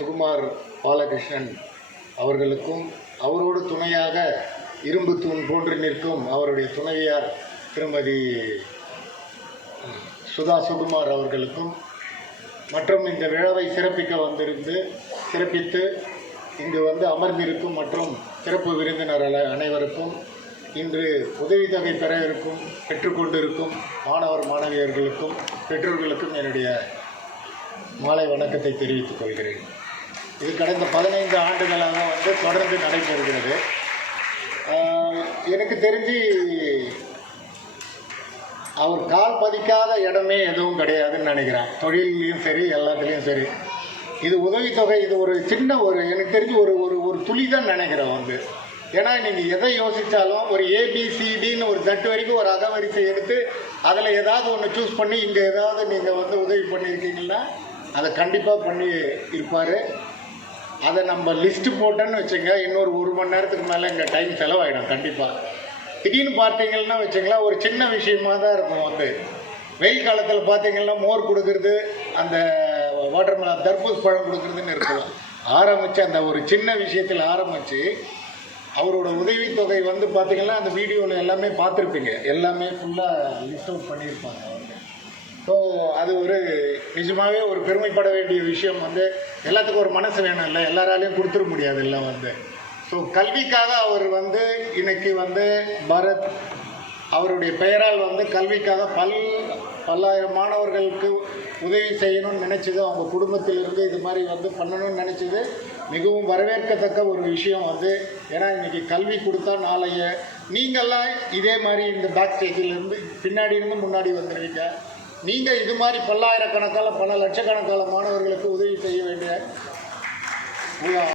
சுகுமார் பாலகிருஷ்ணன் அவர்களுக்கும் அவரோடு துணையாக இரும்பு தூண் போன்று நிற்கும் அவருடைய துணைவியார் திருமதி சுதா சுகுமார் அவர்களுக்கும் மற்றும் இந்த விழாவை சிறப்பித்து இங்கு அமர்ந்திருக்கும் மற்றும் சிறப்பு விருந்தினர் அனைவருக்கும் இன்று உதவித்தொகை பெற்றுக்கொண்டிருக்கும் மாணவர் மாணவியர்களுக்கும் பெற்றோர்களுக்கும் என்னுடைய மாலை வணக்கத்தை தெரிவித்துக் கொள்கிறேன். இது கடந்த 15 ஆண்டுகளாக தொடர்ந்து நடைபெறுகிறது. எனக்கு தெரிஞ்சு அவர் கால் பதிக்காத இடமே எதுவும் கிடையாதுன்னு நினைக்கிறேன். தொழிலையும் சரி, எல்லாத்துலேயும் சரி. இது உதவித்தொகை, இது ஒரு சின்ன எனக்கு தெரிஞ்சு ஒரு துளி தான் நினைக்கிறேன். ஏன்னா நீங்கள் எதை யோசித்தாலும் ஒரு ஏபிசிடின்னு ஒரு தட்டு வரைக்கும் ஒரு அகவரிசை எடுத்து அதில் ஏதாவது ஒன்று சூஸ் பண்ணி இங்கே ஏதாவது நீங்கள் உதவி பண்ணியிருக்கீங்கன்னா அதை கண்டிப்பாக பண்ணி இருப்பார். அதை நம்ம லிஸ்ட்டு போட்டோன்னு வச்சுங்க, இன்னொரு 1 மணி நேரத்துக்கு மேலே இங்கே டைம் செலவாயிடும் கண்டிப்பாக. திடீர்னு பார்த்தீங்கன்னா வச்சுங்களேன், ஒரு சின்ன விஷயமாக தான் இருக்கும். வெயில் காலத்தில் பார்த்தீங்கன்னா மோர் கொடுக்குறது, அந்த வாட்டர்மெலன் தர்பூஸ் பழம் கொடுக்குறதுன்னு இருக்கலாம். ஆரம்பித்து அந்த ஒரு சின்ன விஷயத்தில் ஆரம்பித்து அவரோட உதவித்தொகை பார்த்திங்கன்னா அந்த வீடியோவில் எல்லாமே பார்த்துருப்பீங்க, எல்லாமே ஃபுல்லாக லிஸ்ட் அவுட் பண்ணியிருப்பாங்க. ஸோ அது நிஜமாகவே ஒரு பெருமைப்பட வேண்டிய விஷயம். எல்லாத்துக்கும் ஒரு மனசு வேணும் இல்லை, எல்லாராலையும் கொடுத்துட முடியாது இல்லை. ஸோ கல்விக்காக அவர் இன்னைக்கு பரத் அவருடைய பெயரால் கல்விக்காக பல்லாயிரம் மாணவர்களுக்கு உதவி செய்யணும்னு நினச்சது, அவங்க குடும்பத்திலிருந்து இது மாதிரி பண்ணணும்னு நினச்சது மிகவும் வரவேற்கத்தக்க ஒரு விஷயம். ஏன்னா இன்றைக்கி கல்வி கொடுத்தா நாளைய நீங்கள்லாம் இதே மாதிரி இந்த பேக் ஸ்டேஜிலேருந்து பின்னாடி இருந்து முன்னாடி வந்துடுவீங்க. நீங்கள் இது மாதிரி பல்லாயிரக்கணக்கான பல லட்சக்கணக்கான மாணவர்களுக்கு உதவி செய்ய வேண்டிய